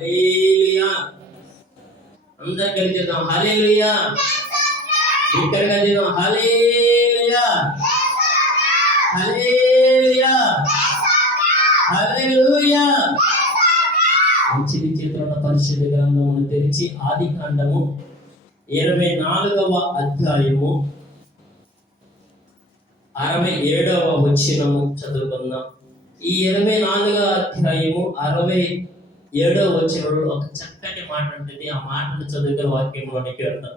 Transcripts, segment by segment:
హల్లెలూయా. అందరం కలిసి చేద్దాం హల్లెలూయా. బిగ్గరగా చేద్దాం హల్లెలూయా. హల్లెలూయా. హల్లెలూయా. మంచిది చేతిలో ఉన్న పరిశుద్ధ గ్రంథమును తెరిచి ఆదికాండము 24వ అధ్యాయము 67వ వచనము చదువుకుందాం. ఈ 24వ అధ్యాయము 67వ వచనంలో ఒక చక్కటి మాట ఉంటుంది. ఆ మాటను చదువుకుని వాక్యంలోనికి వెళ్తాం.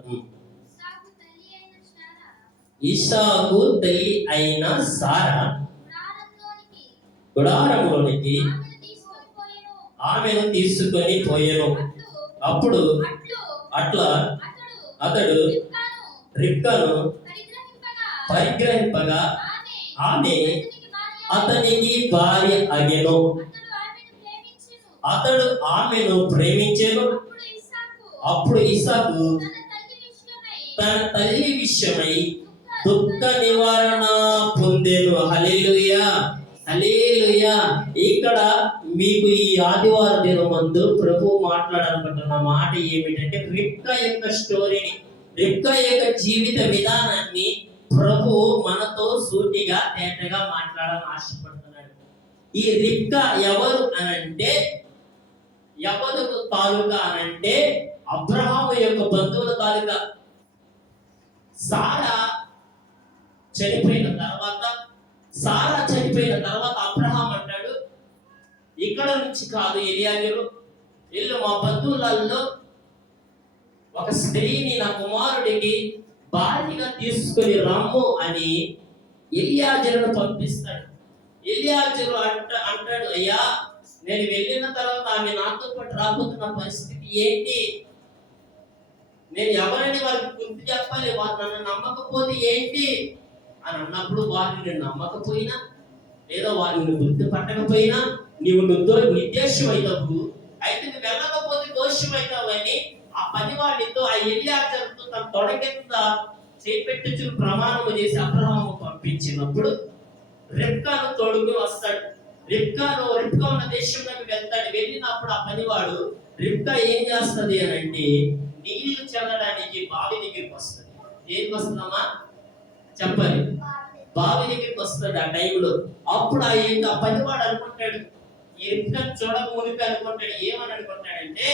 ఇస్సాకు తల్లి అయిన సారా గుడారములోనికి ఆమెను తీసుకొని పోయెను. అప్పుడు అట్లా అతడు రిబ్కాను పరిగ్రహింపగా ఆమె అతనికి భార్య అగెను. అతడు ఆమెను ప్రేమించెను. అప్పుడు ఇస్సాకు తన తల్లి విషయమై దుఃఖ నివారణ పొందెను. హల్లెలూయా. హల్లెలూయా. ఇక్కడ మీకు ఈ ఆదివారం దినం ముందు ప్రభు మాట్లాడాలనుకుంటున్న మాట ఏమిటంటే రిబ్కా యొక్క స్టోరీని, రిబ్కా యొక్క జీవిత విధానాన్ని ప్రభు మనతో సూటిగా తేటగా మాట్లాడాలని ఆశపడుతున్నాడు. ఈ రిబ్కా ఎవరు అనంటే, ఎవరు తాలూకా అనంటే అబ్రహాము యొక్క బంధువుల తాలూకా. సారా చనిపోయిన తర్వాత అబ్రహాం అంటాడు, ఇక్కడ నుంచి కాదు ఎలియాజరు, ఇల్లు మా బంధువులలో ఒక స్త్రీని నా కుమారుడికి భార్యగా తీసుకొని రమ్ము అని ఎలియాజరును పంపిస్తాడు. ఎలియాజరు అంటాడు, అయ్యా నేను వెళ్ళిన తర్వాత ఆమె నాతో పాటు రాబోతున్న పరిస్థితి ఏంటి? నేను ఎవరిని వారికి గుర్తు చెప్పాలి? వారు నన్ను నమ్మకపోతే ఏంటి అని అన్నప్పుడు, వారిని నమ్మకపోయినా లేదా వారిని గుర్తుపట్టకపోయినా నీవు నిర్దేశం అవుతావు, అయితే నువ్వు వెళ్ళకపోతే దోషం అవుతావని ఆ పనివాడితో ఆ ఎలియాజరుతో తన తొడ కింద చేపెట్టుచు ప్రమాణము చేసి అబ్రహాము పంపించినప్పుడు రిబ్కాను తోడుకు వస్తాడు. రిబ్కా ఉన్న దేశంలోకి వెళ్తాడు. వెళ్ళినప్పుడు ఆ పనివాడు రిబ్కా ఏం చేస్తుంది అని అంటే నీళ్లు చల్లడానికి బావి దగ్గరికి వస్తుంది. దేనికి వస్తుందమ్మా చెప్పాలి? బావి దగ్గరికి వస్తాడు ఆ టైంలో. అప్పుడు ఆ పనివాడు అనుకుంటాడు, ఈ రిబ్కాను చూడక మునిపి అనుకుంటాడు, ఏమని అనుకుంటాడంటే,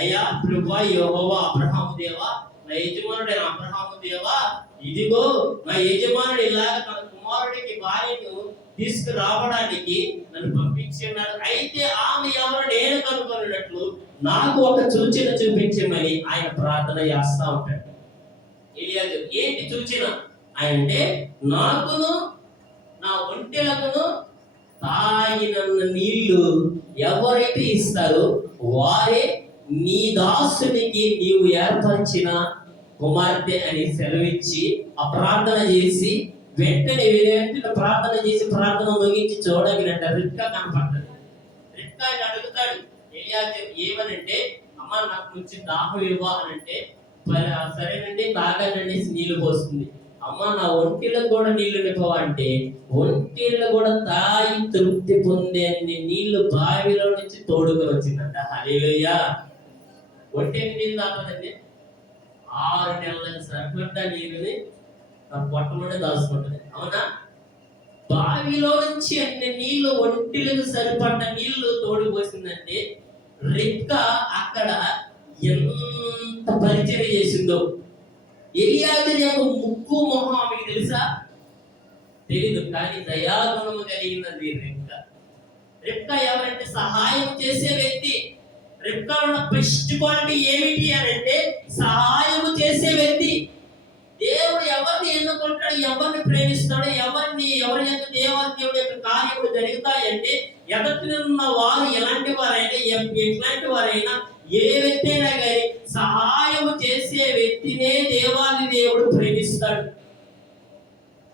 అయ్యా ప్రభువా యెహోవా అబ్రహాము దేవా, నా యజమానుడైన అబ్రహాము దేవా, ఇదిగో నా యజమానుడు ఇలాగ తన కుమారుడికి భార్యను తీసుకురావడానికి నన్ను పంపించున్నాడు. అయితే ఆమె ఎవరు నేను కనుగొన్నట్లు నాకు ఒక సూచన చూపించమని ఆయన ప్రార్థన చేస్తా ఉంటాడు. ఎలియాజరు ఏంటి సూచన అంటే, నాకును నా ఒంటెలకును తాగిన నీళ్లు ఎవరైతే ఇస్తారో వారే నీ దాసునికి నీవు ఏర్పరిచిన కుమార్తె అని సెలవిచ్చి ఆ ప్రార్థన చేసి వెంటనే ప్రార్థన చేసి ప్రార్థన ముగించి చూడగినట్ట రిబ్కా కనపడ్డది. రిబ్కా అడుగుతాడు ఎలియాజరు ఏమనంటే, అమ్మ నాకు నుంచి దాహం ఇవ్వ అనంటే, సరేనండి తాగానండి నీళ్లు పోస్తుంది. అమ్మ నా ఒంటిలో కూడా నీళ్లు నింపవా అంటే, ఒంటిలో కూడా తాగి తృప్తి పొందే నీళ్లు బావిలో నుంచి తోడుకొని వచ్చిందంట. హల్లెలూయా. ఒంటి నీళ్ళు తాగదండి, 6 నెలలకు సరిపడ్డ నీళ్ళని నా పొట్టలోనే దాచుకుంటుంది. అవునా? బావిలో నుంచి అన్ని నీళ్లు ఒంటిలకు సరిపడ్డ నీళ్లు తోడుపోసిందంటే రిబ్కా అక్కడ ఎంత పరిచయం చేసిందో. ఎలియాజరు యొక్క ముక్కు మొహం మీకు తెలుసా? తెలీదు, కానీ దయాగుణము కలిగినది రిబ్కా. రిబ్కా ఎవరంటే సహాయం చేసే వ్యక్తి. రిబ్కా ఉన్న బెస్ట్ క్వాలిటీ ఏమిటి అని అంటే సహాయం చేసే వ్యక్తి. దేవుడు ఎవరిని ఎన్నుకుంటాడు, ఎవరిని ప్రేమిస్తాడు, ఎవరి యొక్క దేవుడి యొక్క కార్యములు జరుగుతాయంటే ఎదుటినున్న వారు ఎలాంటి వారైనా ఎట్లాంటి వారైనా ఏ వ్యక్తి అయినా కానీ సహాయం చేసే వ్యక్తినే దేవుడు ప్రేమిస్తాడు.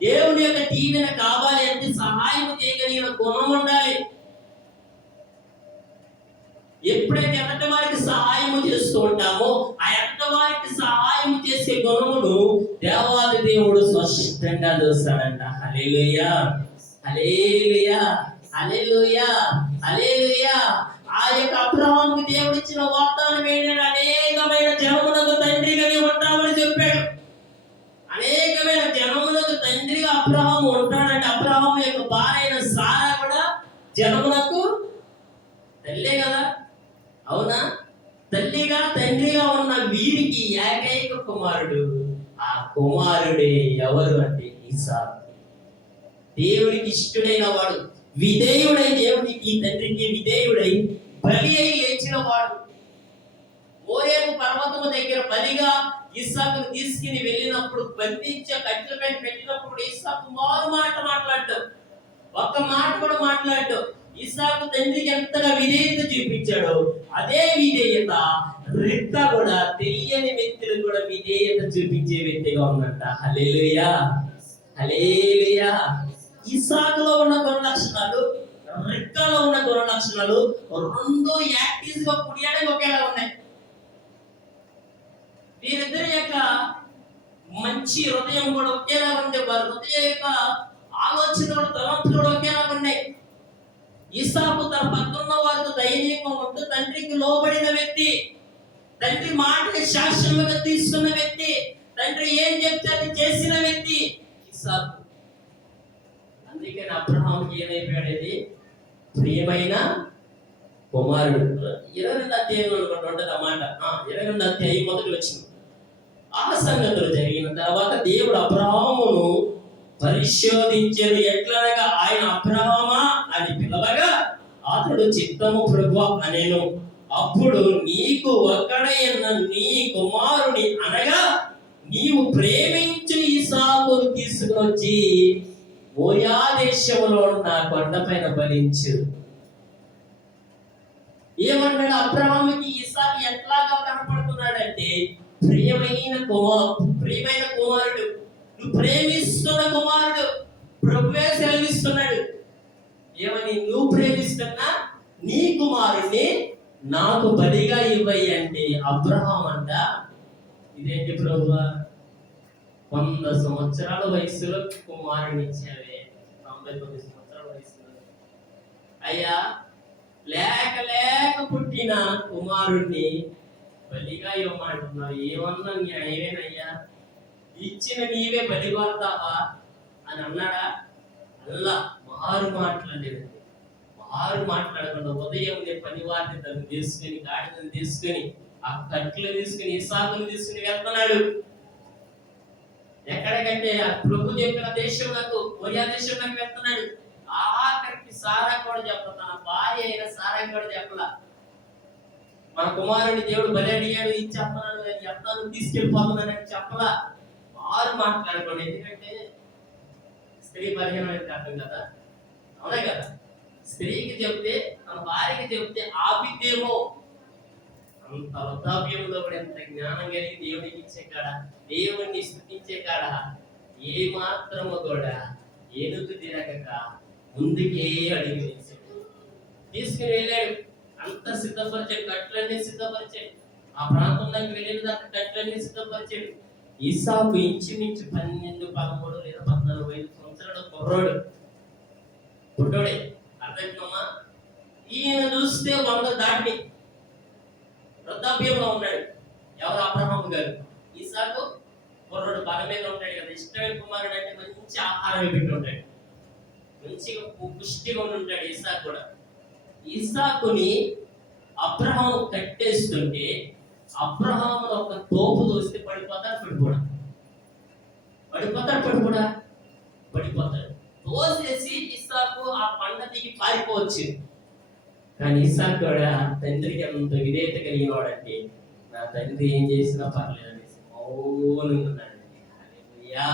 దేవుని యొక్క దీవెన కావాలి అంటే సహాయం చేయగలిగిన గుణం ఉండాలి. ఎప్పుడైతే ఎదుటి వారికి సహాయం చేస్తూ ఉంటామో ఆ ఎదుటి వారికి సహాయం చేసే గుణమును దేవాది దేవుడు స్పష్టంగా చూస్తాడంట. హల్లెలూయా. హల్లెలూయా. హల్లెలూయా. హల్లెలూయా. ఆ యొక్క అబ్రహాముకి దేవుడు ఇచ్చిన అవునా? తల్లిగా తండ్రిగా ఉన్న వీరికి ఏకైక కుమారుడు. ఆ కుమారుడే ఎవరు అంటే ఇస్సాకు. దేవునికి ఇష్టడైన వాడు, విధేయుడై దేవునికి తండ్రికి విధేయుడై బలి అయి లేచిన వాడు. మోరేబు పర్వతము దగ్గర బలిగా ఇస్సాకును తీసుకుని వెళ్ళినప్పుడు బంధించే కట్టెల పైన పెట్టినప్పుడు ఇస్సాకు మారు మాట మాట్లాడటం, ఒక్క మాట కూడా మాట్లాడటం. ఇస్సాకు తండ్రికి ఎంతగా విధేయత చూపించాడో అదే విధేయత రిబ్కా కూడా తెలియని వ్యక్తులు కూడా విధేయత చూపించే వ్యక్తిగా ఉన్నట్ట. హల్లెలూయా, హల్లెలూయా. ఇస్సాకులో ఉన్న గుణ లక్షణాలు, రిబ్కాలో ఉన్న గుణ లక్షణాలు రెండు యాక్టివ్ గా పుడియాడే ఒకేలా ఉన్నాయి. వీరిద్దరి యొక్క మంచి హృదయం కూడా ఒకేలా ఉంది. వారి హృదయ యొక్క ఆలోచన కూడా తలంపులు కూడా ఒకేలా ఉన్నాయి. ఇస్సాకు తన పక్కన వారితో ధైర్యంగా ఉంటూ తండ్రికి లోబడిన వ్యక్తి, తండ్రి మాటని శాస్త్రముగా తీసుకున్న వ్యక్తి, తండ్రి ఏం చెప్తే అది చేసిన వ్యక్తి ఇస్సాకు. అందుకని అబ్రహాముకి ఏమైపోయాడేది ప్రియమైన కుమారుడు. 22 అధ్యాయంలో ఉంటుంది అన్నమాట. 22 అధ్యాయం మొదటి వచ్చింది. ఆ సంగతులు జరిగిన తర్వాత దేవుడు అబ్రహామును పరిశోధించాడు. ఎట్లనగా ఆయన అబ్రహామా అని పిలవగా అతడు చిత్తము ప్రభువా అనేను. అప్పుడు నీకు ఒక్కడైన నీ కుమారుని అనగా నీవు ప్రేమించిన ఇస్సాకును తీసుకుని వచ్చి మోరియా దేశంలో ఉన్న కొండపైన బలించు. ఏమన్నాడు? అబ్రహాముకి ఇస్సాకు ఎట్లాగా కనపడుతున్నాడంటే ప్రియమైన కుమారుడు, నువ్వు ప్రేమిస్తున్న కుమారుడు. ప్రభువే సెలవిస్తున్నాడు ఏమని? నువ్వు ప్రేమిస్తున్నా నీ కుమారుడిని నాకు బలిగా ఇవ్వయి అంటే అబ్రహాం అంట ఇదేంటి ప్రభువా, 100 సంవత్సరాల వయసులో కుమారుని ఇచ్చావే, 99 సంవత్సరాల వయసులో అయ్యా, లేక లేక పుట్టిన కుమారుణ్ణి బలిగా ఇవ్వమంటున్నావు, ఏమన్నా న్యాయమేనయ్యా? ఇచ్చిన నీవే బలి కొడతావా అని అన్నాడా? అల్లా మారు మాట్లాడలేదు. మారు మాట్లాడకుండా ఉదయం పని వారిని తను తీసుకుని, గాడిదను తీసుకుని, ఆ కట్లు తీసుకుని, ఇస్సాకును తీసుకుని వెళ్తున్నాడు. ఎక్కడికంటే ఆ ప్రభు చెప్పిన దేశంలో, మోరియా దేశంలోకి వెళ్తున్నాడు. ఆఖరికి సారా కూడా చెప్పల, తన భార్య అయిన సారా కూడా చెప్పల. మన కుమారుడి దేవుడు బలి అడిగాడు, ఇచ్చేస్తున్నాను, నేను చెప్తాను, తీసుకెళ్ళిపోతున్నానని చెప్పలా. మారు మాట్లాడుకోండి. ఎందుకంటే స్త్రీ బలహీనమైన అర్థం కదా, అవునే కదా? స్త్రీకి చెప్తే, తన భార్యకి చెప్తే ఆపిద్దేమో. అంత వృద్ధాప్యంలో కూడా ఎంత జ్ఞానం కలిగి దేవుడికి ఇచ్చే కాడ, దేవుడిని స్తుతించే కాడ ఏ మాత్రము కూడా ఏనుగు తిరగక ముందుకే అడిగి వేసాడు. తీసుకుని వెళ్ళాడు. అంత సిద్ధపరిచాడు, కట్లన్నీ సిద్ధపరిచాడు. ఆ ప్రాంతంలోకి వెళ్ళిన దాకా కట్లన్నీ సిద్ధపరిచాడు. ఇస్సాకు ఇంచుమించు 12, 13 లేదా 14 సంవత్సరాల కుర్రోడు, పుట్టోడే. అర్థమా? ఈయన చూస్తే 100 దాటి వృద్ధాప్యంలో ఉన్నాడు. ఎవరు? అబ్రహాము గారు. ఇస్సాకు కుర్రోడు, బల మీద ఉంటాడు కదా. ఇష్టమైన కుమారుడు అంటే మంచి ఆహారం పెట్టి ఉంటాడు, మంచిగా పుష్టిగా ఉంటాడు ఇస్సాకు కూడా. ఇస్సాకుని అబ్రహాము కట్టేస్తుంటే అబ్రహాము ఒక తోపు దోస్తే పడిపోతాడు, పడిపోతాడు. తోసేసి ఇస్సాకు ఆ పంట దిగి పారిపోవచ్చు. కానీ ఇస్సాకు కూడా తండ్రికి ఎంత విధేయత కలిగిన వాడంటే, నా తండ్రి ఏం చేసినా పర్లేదు అనేసి మౌనంగా ఉన్నాడండి. హల్లెలూయా,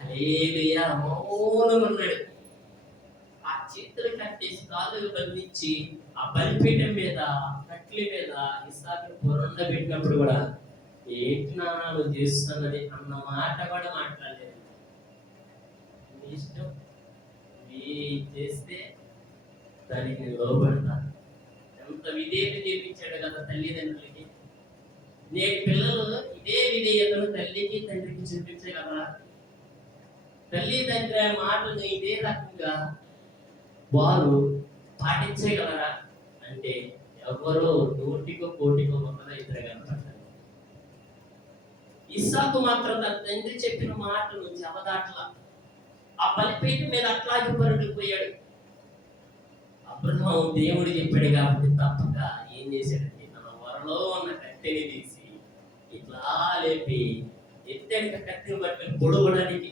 హల్లెలూయా. మౌనంగా ఉన్నాడు. ఆ చేతులు కట్టేసి కాళ్ళు బంధించి ఆ బలిపీఠం మీద, కట్ల మీద ఇస్సాకుని పొరండ పెట్టినప్పుడు కూడా ఏంటి నాన్న చేస్తున్నది అన్న మాట కూడా మాట్లాడలేదు. ఇష్టం చేస్తే దానికి నేను లోబడతా. ఎంత విధేయత చేపించాడు కదా తల్లిదండ్రులకి. నేటి పిల్లలు ఇదే విధేయతను తల్లికి తండ్రికి చూపించగలరా? తల్లిదండ్రుల మాటలు ఇదే రకంగా వారు పాటించగలరా అంటే ఎవరో 100కో 1,00,00,000 మందిలో ఇద్దరు కనపడతారు. ఇస్సాకు మాత్రం తన తండ్రి చెప్పిన మాటలు జవదాట్లా. ఆ బలిపీఠం మీద అట్లాగే పరుడిపోయాడు. అబ్రహాము దేవుడు చెప్పాడు కాబట్టి తప్పక ఏం బట్టి, ఎత్తడిక కత్తిని బట్టి పొడవడానికి,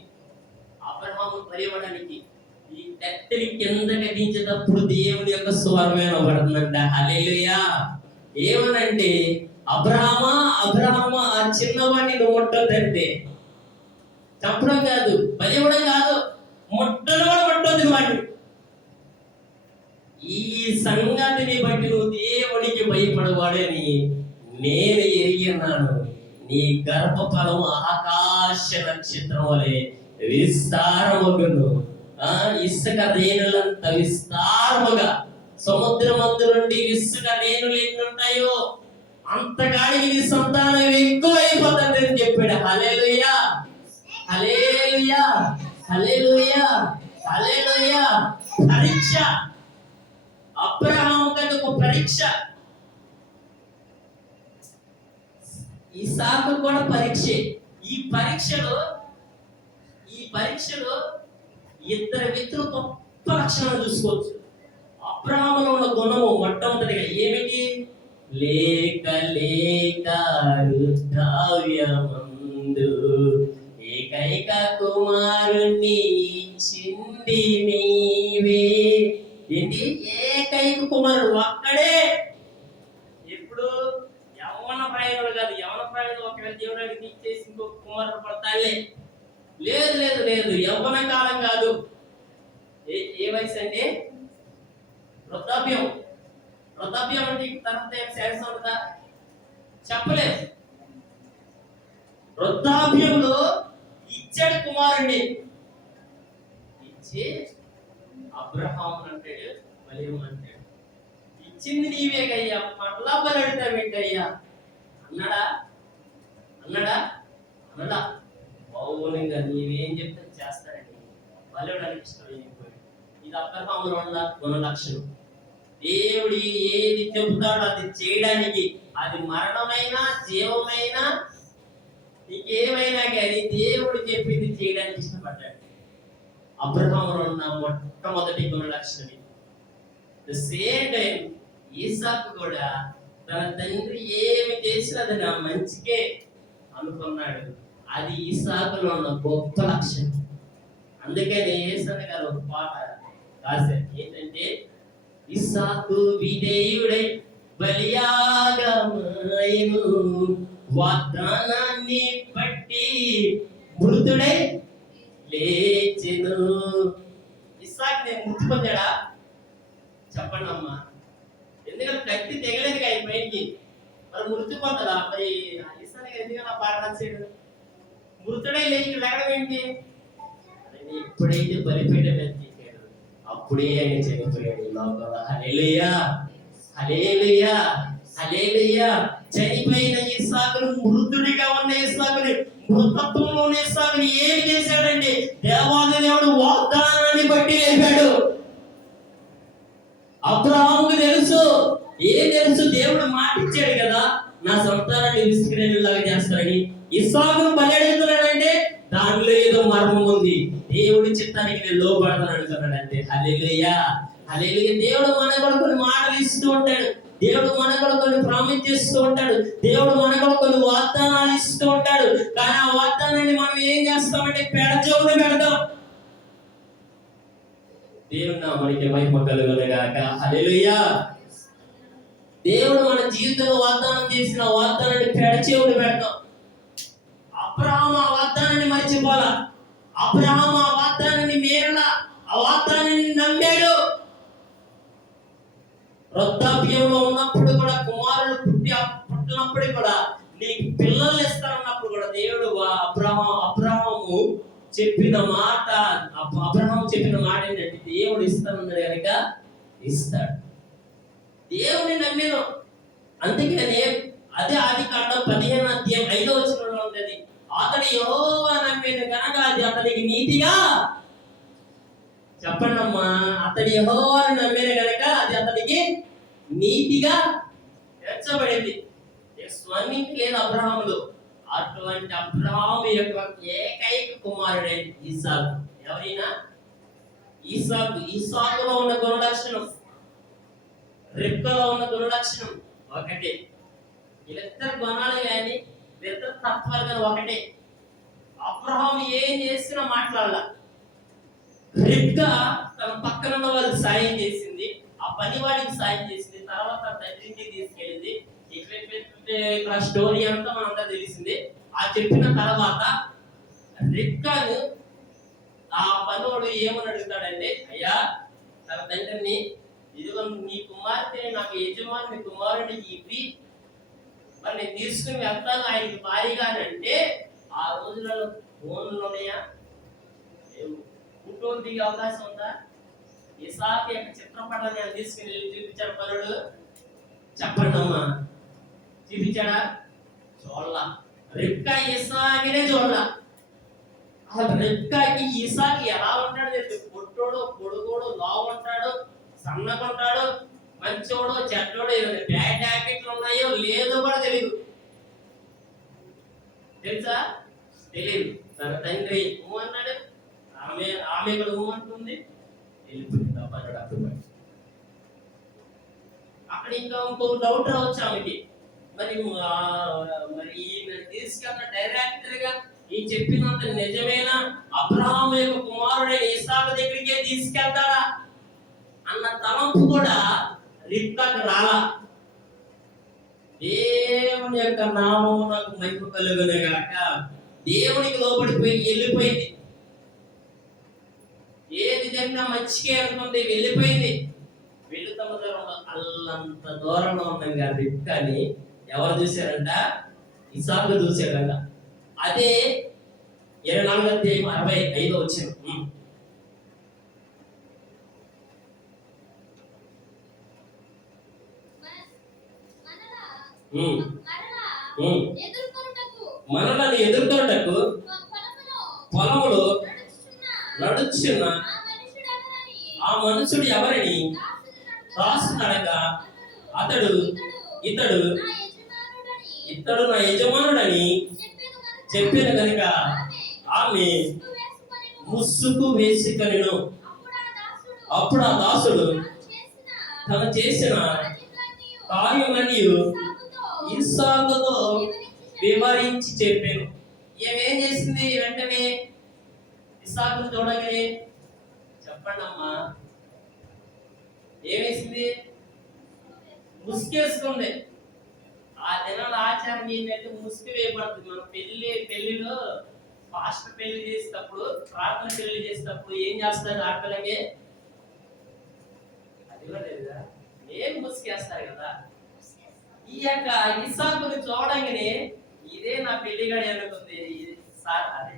అబ్రహాము పరివడానికి, ఈ కత్తిని కిందకి దించేటప్పుడు దేవుని యొక్క స్వరమే వినబడుతుందంట. హల్లెలూయా. ఏమనంటే, అబ్రహామా అబ్రహామా ఆ చిన్నవాడిని నువ్వు ముట్టొద్దంటే, చంపడం కాదు, బలివ్వడం కాదు, ముట్టను కూడా ముట్టొద్దు వాడిని. ఈ సంగతిని బట్టి నువ్వు దేవునికి భయపడవాడని నేను ఎరిగినాను. నీ గర్భఫలము ఆకాశ నక్షత్రం వలె విస్తారముగును. ఇసుక రేణులంత విస్తారముగా, సముద్రమందు నుండి ఇసుక రేణులు ఎన్ని ఉంటాయో అంతగాడికి నీ సంతానం ఎక్కువైపోతుంది అని చెప్పాడు. హల్లెలూయా, హల్లెలూయా, హల్లెలూయా, హల్లెలూయా. పరీక్ష అబ్రహాము కంటే ఒక పరీక్ష, ఇసాకు కూడా పరీక్షే. ఈ పరీక్షలో ఇద్దరు వ్యక్తులు గొప్ప లక్షణాలు చూసుకోవచ్చు. అబ్రహాములో ఉన్న గుణము మొట్టమొదటిగా ఏమిటి? లేక లేక వృద్ధాప్యమందు ఏకైక కుమారుణ్ణి ఇచ్చింది నీవే. ఏంటి? ఏకైక కుమారుడు ఒక్కడే. ఎప్పుడు యవ్వన ప్రయాణాలు కాదు. యవ్వన ప్రయాణాలు ఒకవేళ దేవుడానికి ఇచ్చేసి ఇంకొక కుమారుడు పడతాలే. లేదు లేదు లేదు, యవ్వన కాలం కాదు. ఏ వయసు అంటే? వృద్ధాప్యం. వృద్ధాప్యం అంటే తర్వాత శాంక్షన్ ఉంటుందా? చెప్పలేదు. వృద్ధాప్యంలో ఇచ్చాడు కుమారుణ్ణి. ఇచ్చి అబ్రహాం అంటాడు, బలియం అంటాడు. ఇచ్చింది నీవేగయ్యా, మరలా బలెడతావేంటయ్యా అన్నాడా? అన్నాడా? అన్నడా? మౌనంగా నీవేం చెప్తే చేస్తాడండి. బలివడానికి ఇష్టమైపోయాడు. ఇది అబ్రహాములో ఉన్న గుణ లక్షణం. దేవుడు ఏది చెబుతాడో అది చేయడానికి, అది మరణమైనా జీవమైనా నీకేమైనా కానీ దేవుడు చెప్పింది చేయడానికి ఇష్టపడ్డాడు. అబ్రహాములో ఉన్న మొట్టమొదటి గుణ లక్షణం. ద సేమ్ టైం ఈసాకు కూడా తన తండ్రి ఏమి చేసినా అది నా మంచికే అనుకున్నాడు. అది ఈసాకులో ఉన్న గొప్ప లక్షణం. అందుకని యేసన్న గారు ఒక పాట రాశారు. ఏంటంటే, ఇస్సాకు విధేయుడై బలియాగమాయెను, వాగ్దానాన్ని బట్టి మృతుడై లేచెను. ఇస్సాకు నేను మృతి పొందాడా? చెప్పండి అమ్మా. ఎందుకంటే కత్తి తెగలేదు ఆయన పైకి, మరి మృతి పొందడా? మరి ఇస్సాకు ఎందుకన్నా పాట రాశాడు? మృతుడై లేచి లేవడం ఏంటి? ఎప్పుడైతే బలిపీఠ మీద తీశాడు అప్పుడే ఆయన చనిపోయాడు. హల్లెలూయా, హల్లెలూయా, హల్లెలూయా. చనిపోయిన ఇస్సాకును, మృతుడిగా ఉన్న ఇస్సాకుని, మృతత్వంలో ఉన్న ఇస్సాకుని ఏమి చేశాడండి? దేవాది దేవుడు వాగ్దానాన్ని బట్టి లేపాడు. అబ్రహాముకు తెలుసు, ఏం తెలుసు? దేవుడు మాట ఇచ్చాడు కదా, నా సంతానాన్ని విసిరేలాగా చేస్తాడని. ఇస్సాకును బలిడుతున్నాడంటే దానిలో ఏదో మర్మం ఉంది. దేవుడి చిత్తానికి నేను లోపడతాను అనుకున్నాడంటే. హల్లెలూయా, హల్లెలూయా. దేవుడు మన కూడా కొన్ని మాటలు ఇస్తూ ఉంటాడు. దేవుడు మన కూడా కొన్ని ప్రామిస్ చేస్తూ ఉంటాడు. దేవుడు మన కూడా కొన్ని వాగ్దానాలు ఇస్తూ ఉంటాడు. కానీ ఆ వాగ్దానాన్ని మనం ఏం చేస్తామంటే పెడచోని పెడతాం. దేవుడు మనకి మహిమ కలుగునుగాక. హల్లెలూయా. దేవుడు మన జీవితంలో వాగ్దానం చేసిన వాగ్దానాన్ని పెడచెవులు పెడతాం. అబ్రహాము ఆ వాగ్దానాన్ని మర్చిపోలా. అబ్రహాము ఆ వాగ్దానాన్ని మేరలా, ఆ వాగ్దానాన్ని నమ్మాడు. వృద్ధాప్యంలో ఉన్నప్పుడు కూడా, కుమారుడు పుట్టినప్పుడు కూడా, నీకు పిల్లల్ని ఇస్తానన్నప్పుడు కూడా దేవుడు అబ్రహాము చెప్పిన మాట, అబ్రహాము చెప్పిన మాట ఏంటంటే, దేవుడు ఇస్తానన్నాడు కనుక ఇస్తాడు. దేవుని నమ్మిను. అందుకనే అదే ఆదికాండం 15:5 ఉంటది. అతడు యెహోవా నమ్మిన కనుక అది అతనికి నీతిగా, చెప్పండి అమ్మా, అతడు యెహోవాను నమ్మిన కనుక అది అతనికి నీతిగా ఎంచబడింది. స్వామికి లేదు అబ్రహాములు. అటువంటి అబ్రహాము యొక్క ఏకైక కుమారుడే ఇస్సాకు. ఎవరైనా ఇస్సాకులో ఉన్న గుణలక్షణం, రిబ్కాలో ఉన్న గుణలక్షణం ఒకటే. వీళ్ళిద్దరు గుణాలు కానీ ఇద్దరు తత్వాలు కానీ ఒకటే. అబ్రహాం ఏం చేసినా మాట్లాడాల. రిబ్కా తన పక్కన ఉన్న వాళ్ళకి సాయం చేసింది, ఆ పనివాడికి సాయం చేసింది, తర్వాత తండ్రికి తీసుకెళ్ళింది. ఇక్కడ స్టోరీ అంతా మనంతా తెలిసింది. ఆ చెప్పిన తర్వాత రిబ్కాను ఆ పనోడు ఏమని అడుగుతాడంటే, అయ్యా తన తండ్రిని, ఇదిగో నీ కుమార్తె నాకు యజమాని కుమారుడిని ఇవ్వి మరి నేను తీసుకుని వెళ్తాను ఆయనకి భారీగా అంటే, ఆ రోజులలో ఫోన్లు ఉన్నాయా? ఫోటోలు దిగే అవకాశం ఉందా? ఇసాకు యొక్క చిత్రపటాన్ని ఆయన తీసుకుని వెళ్ళి చూపించాడు పనుడు? చెప్పండి అమ్మా, చూపించాడా? చూడలా. రిబ్కా ఇసాకినే చూడలా. ఆ రిబ్కాకి ఇసాకు ఎలా ఉంటాడు తెలియదు. పొట్టోడు, పొడుగోడు, లావు ఉంటాడు, సన్నగుంటాడు, మంచోడు, చెడ్డోడు, బ్యాడ్ హ్యాబిట్లు ఉన్నాయో లేదో కూడా తెలియదు. తెలుసా? తెలియదు. తన తండ్రి ఊ అన్నాడు, ఆమె కూడా ఊ అంటుంది, వెళ్ళిపోయింది. అక్కడ ఇంకా ఇంకొక డౌట్ రావచ్చు ఆమెకి, మరి ఈయన తీసుకెళ్ళిన డైరెక్టర్ గా ఈ చెప్పినంత నిజమేనా? అబ్రహాము యొక్క కుమారుడైన ఇస్సాకు దగ్గరికే తీసుకెళ్తాడా అన్న తలంపు కూడా రిబ్కాకు రాలా. దేవుని యొక్క నామము నాకు మహిమ కలుగును గాక. దేవునికి లోబడిపోయి వెళ్ళిపోయింది. ఏ విధంగా మంచిగా అనుకుంది, వెళ్ళిపోయింది. వెళుతున్న దూరంలో అల్లంత దూరంలో ఉన్నాం రిబ్కాని ఎవరు చూశారంట? ఇసాకు చూశారంట. అదే 24:65 వచ్చింది. మనలను ఎదుర్కొనుటకు పొలములో నడుచున్న ఆ మనుషుడు ఎవరిని దాసునడగా అతడు ఇతడు నా యజమానుడని చెప్పిన కనుక ఆమె ముసుగు వేసుకొనెను. అప్పుడు ఆ దాసుడు తను చేసిన కార్యములన్నీ ఇస్సాకుతో వివరించి చెప్పాను. ఏమేం చేసింది? వెంటనే ఇస్సాకును చూడగానే చెప్పండి అమ్మా, ఏమేసింది? ముసుగేసుకుంది. ఆ దినాల ఆచారం ఏంటంటే ముసుగు వేయబడుతుంది. మనం పెళ్లిలో పాస్టర్ పెళ్లి చేసేటప్పుడు, ప్రార్థన పెళ్లి చేసేటప్పుడు ఏం చేస్తారు? ఆడపిల్లకి అది కూడా లేదా, ఏం ముసుగేస్తారు కదా. ఈ యొక్క ఇస్సాకుని చూడంగానే ఇదే నా పెళ్లిగాడి అనుకుంది సార్. అది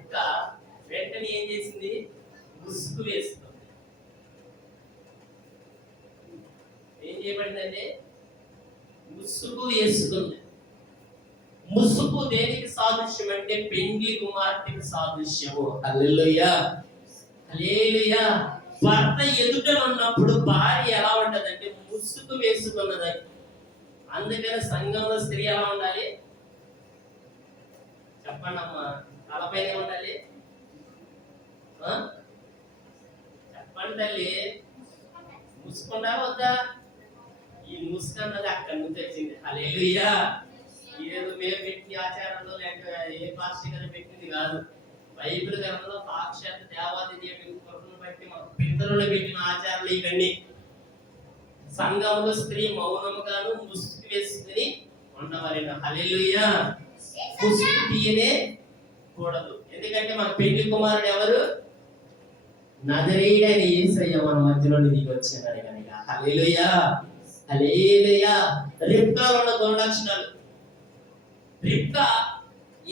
వెంటనే ఏం చేసింది? ముసుగు వేస్తుంది. ఏం చేయబడిందంటే ముసుగు వేసుకుంది. ముసుగు దేనికి సాదృశ్యం అంటే పెండ్లి కుమార్తెకి సాదృశ్యము. హల్లెలూయా, హల్లెలూయా. భర్త ఎదుట ఉన్నప్పుడు భార్య ఎలా ఉంటదంటే ముసుగు వేసుకున్నది. అందుకని సంఘంలో స్త్రీ ఎలా ఉండాలి? చెప్పండి అమ్మా, తలపైన ఉండాలి. చెప్పండి తల్లి, ముసుకుంటారా వద్దా? ఈ ముసుగు అన్నది అక్కడి నుంచి వచ్చింది. హల్లెలూయా. ఏదో మేము పెట్టిన ఆచారంలో లేక ఏ పాస్టర్ గారు పెట్టింది కాదు. బైబిల్ గ్రంథంలో సాక్షాత్ దేవాది దేవుని కృపను బట్టి మన పితరులు పెట్టిన ఆచారాలు ఇవన్నీ. సంఘంలో స్త్రీ మౌనముగాను ముసుగు వేసుకుని ఉండవాలి. హల్లెలూయా. ముసుగు తీయనే కూడదు. ఎందుకంటే మన పెళ్లి కుమారుడు ఎవరు? నజరేయుడైన యేసయ్య మన మధ్యలో దిగి వచ్చాడు కనుక. హల్లెలూయా, హల్లెలూయా. రిబ్కాలో ఉన్న గుణలక్షణాలు. రిబ్కా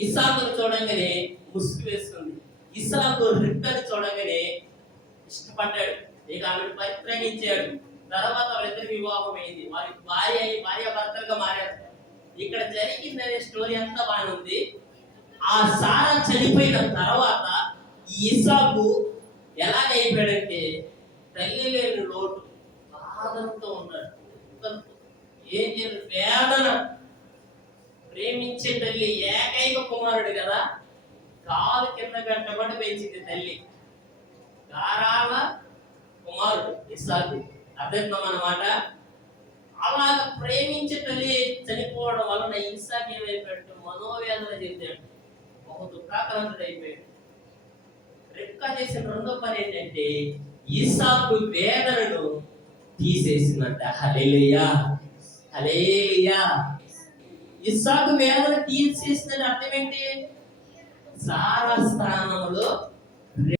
ఇస్సాకును చూడంగానే ముసుగు వేస్తుంది. ఇస్సాకు రిబ్కాని చూడంగానే ఇష్టపడ్డాడు. ఇక ఆమెను పరిత్రగించాడు. తర్వాత వాళ్ళిద్దరు వివాహం అయింది. వారి భార్య భర్తలుగా మారారు. ఇక్కడ జరిగిందనే స్టోరీ అంతా బాగానే ఉంది. ఆ సారా చనిపోయిన తర్వాత ఇస్సాకు ఎలాగైపోయాడంటే తల్లి లేని లోటు, బాధంతో ఉన్నాడు. ఏం చేయాలి? వేదన. ప్రేమించే తల్లి, ఏకైక కుమారుడు కదా, కాలు కింద పెట్టబడి పెంచింది తల్లి. గారాల కుమారుడు ఇస్సాకు. అర్థం అన్నమాట. ఆ అలాగ ప్రేమించటలే చనిపోవడం వలన ఇస్సాకు ఏమైపోయాడు? మనోవేదన చెందాడు, ఒక దుఃఖాక్రాంతుడు అయిపోయాడు. రెక్క చేసిన రెండో పని ఏంటంటే ఇస్సాకు వేదనను తీసేసిందంట. హల్లెలూయా, హల్లెలూయా. ఇస్సాకు వేదన తీసేసిందని అర్థం ఏంటి? సారా స్థానంలో